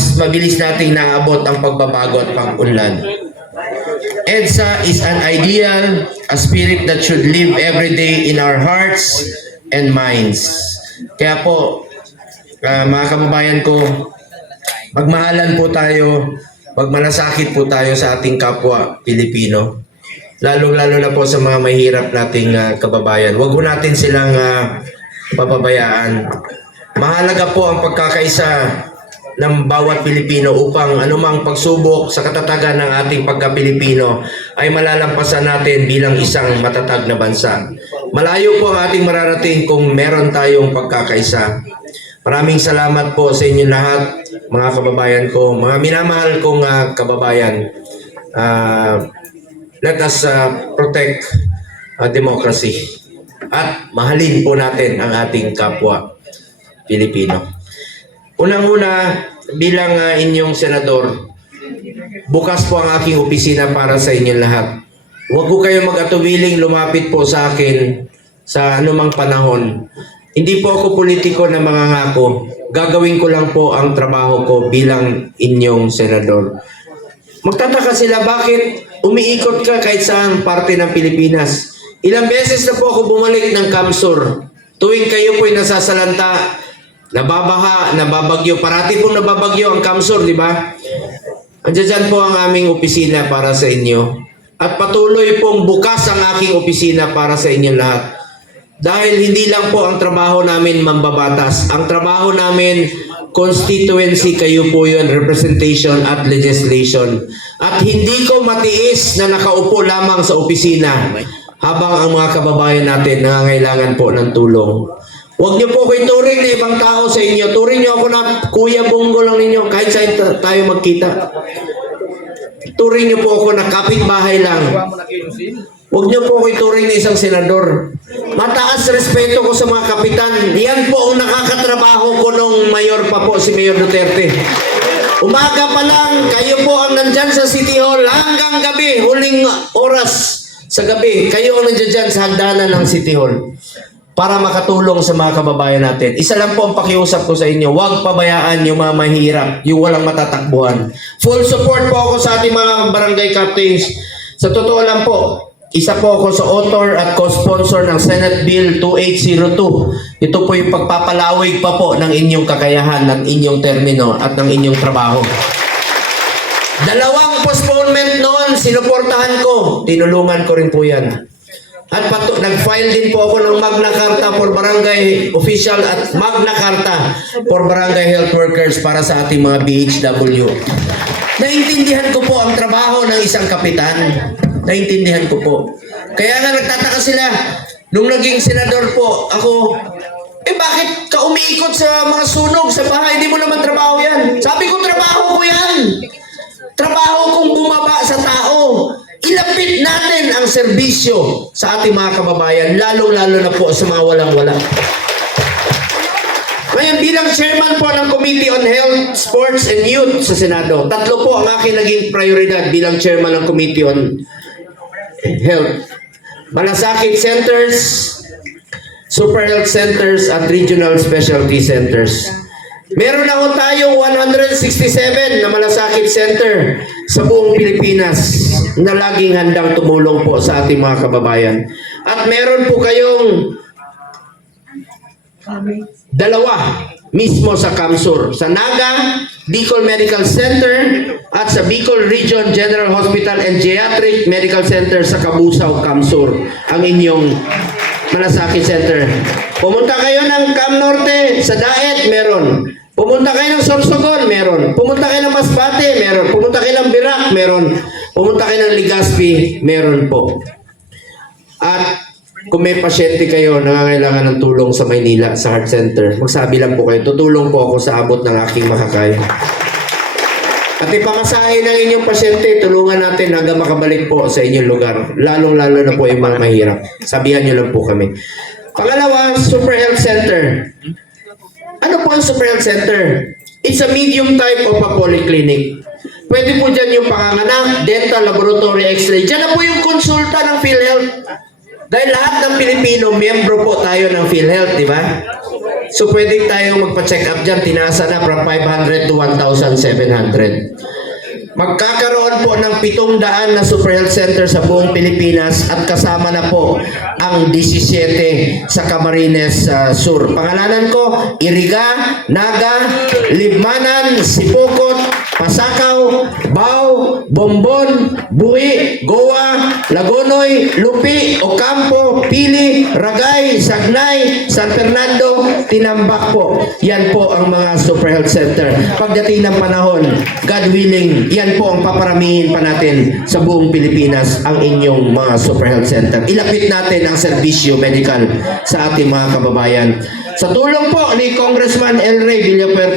mas mabilis nating naabot ang pagbabago at pag-unlad. EDSA is an ideal, a spirit that should live every day in our hearts and minds. Kaya po, mga kababayan ko, magmahalan po tayo, magmalasakit po tayo sa ating kapwa Pilipino. Lalo-lalo na po sa mga mahirap nating kababayan. Huwag po natin silang papabayaan. Mahalaga po ang pagkakaisa ng bawat Pilipino upang anumang pagsubok sa katatagan ng ating pagka-Pilipino ay malalampasan natin bilang isang matatag na bansa. Malayo po ang ating mararating kung meron tayong pagkakaisa. Maraming salamat po sa inyo lahat, mga kababayan ko, mga minamahal kong kababayan. Let us protect democracy at mahalin po natin ang ating kapwa Pilipino. Unang-una, bilang inyong senador, bukas po ang aking opisina para sa inyong lahat. Huwag po kayong mag-atuwiling lumapit po sa akin sa anumang panahon. Hindi po ako politiko na mangangako. Gagawin ko lang po ang trabaho ko bilang inyong senador. Magtataka sila, bakit umiikot ka kahit saan parte ng Pilipinas? Ilang beses na po ako bumalik ng Kamsur. Tuwing kayo po'y nasasalanta, nababaha, nababagyo. Parati pong nababagyo ang Kamsur, di ba? Andiyan po ang aming opisina para sa inyo. At patuloy pong bukas ang aking opisina para sa inyo lahat. Dahil hindi lang po ang trabaho namin mambabatas. Ang trabaho namin, constituency, kayo po yun, representation at legislation. At hindi ko matiis na nakaupo lamang sa opisina habang ang mga kababayan natin nangangailangan po ng tulong. Huwag niyo po ko ituring na ibang tao sa inyo. Turing niyo ako na Kuya Bongo lang ninyo kahit saan tayo magkita. Turing niyo po ako na kapitbahay lang. Huwag niyo po ko ituring na isang senador. Mataas respeto ko sa mga kapitan. Yan po ang nakakatrabaho ko nung mayor pa po, si Mayor Duterte. Umaga pa lang, kayo po ang nandyan sa City Hall hanggang gabi, huling oras sa gabi. Kayo ang nandyan dyan sa hagdanan ng City Hall para makatulong sa mga kababayan natin. Isa lang po ang pakiusap ko sa inyo, huwag pabayaan yung mga mahirap, yung walang matatakbuhan. Full support po ako sa ating mga barangay captains. Sa totoo lang po, isa po ako sa author at co-sponsor ng Senate Bill 2802. Ito po yung pagpapalawig pa po ng inyong kakayahan, ng inyong termino at ng inyong trabaho. Dalawang postponement noon, sinuportahan ko. Tinulungan ko rin po yan. At nag-file din po ako ng Magna Carta for Barangay Official at Magna Carta for Barangay Health Workers para sa ating mga BHW. Naintindihan ko po ang trabaho ng isang kapitan. Naintindihan ko po. Kaya nga nagtataka sila, nung naging senador po ako, bakit ka umiikot sa mga sunog sa bahay? Hindi mo naman trabaho yan. Sabi ko, trabaho ko yan. Trabaho kong bumaba sa tao. Ilapit natin ang serbisyo sa ating mga kababayan, lalong-lalo na po sa mga walang-wala. Ngayon, bilang chairman po ng Committee on Health, Sports and Youth sa Senado, tatlo po ang aking naging prioridad bilang chairman ng Committee on Health. Malasakit Centers, Super Health Centers at Regional Specialty Centers. Meron na ho tayong 167 na malasakit center sa buong Pilipinas na laging handang tumulong po sa ating mga kababayan. At meron po kayong dalawa mismo sa Kamsur, sa Naga Bicol Medical Center at sa Bicol Region General Hospital and Geriatric Medical Center sa Cabusao, Kamsur, ang inyong malasakit center. Pumunta kayo ng Cam Norte, sa Daet, meron. Pumunta kayo ng Sorsogon, meron. Pumunta kayo ng Masbate, meron. Pumunta kayo ng Birac, meron. Pumunta kayo ng Legazpi, meron po. At kung may pasyente kayo nangangailangan ng tulong sa Maynila, sa Heart Center, magsabi lang po kayo, tutulong po ako sa abot ng aking makakaya. At ipamasahe ng inyong pasyente, tulungan natin hanggang makabalik po sa inyong lugar. Lalong-lalo na po yung mga mahirap. Sabihan nyo lang po kami. Pangalawa, Super Health Center. Ano po ang Super Health Center? It's a medium type of a polyclinic. Pwede po dyan yung panganganak, dental, laboratory, x-ray. Dyan na po yung konsulta ng PhilHealth. Dahil lahat ng Pilipino, miyembro po tayo ng PhilHealth, di ba? So pwede tayong magpa-check up dyan. Tinasa na from 500 to 1,700. Magkakaroon po ng 700 na super health center sa buong Pilipinas at kasama na po ang 17 sa Camarines Sur. Pangalanan ko, Iriga, Naga, Libmanan, Sipokot, Pasakaw, Bao, Bombon, Bui, Goa, Lagonoy, Lupi, Ocampo, Pili, Ragay, Sagnay, San Fernando, Tinambak po. Yan po ang mga super health center. Pagdating ng panahon, God willing, yan po ang paparamihin pa natin sa buong Pilipinas ang inyong mga super health center. Ilapit natin ang serbisyo medical sa ating mga kababayan. Sa tulong po ni Congressman El Rey Villafuerte,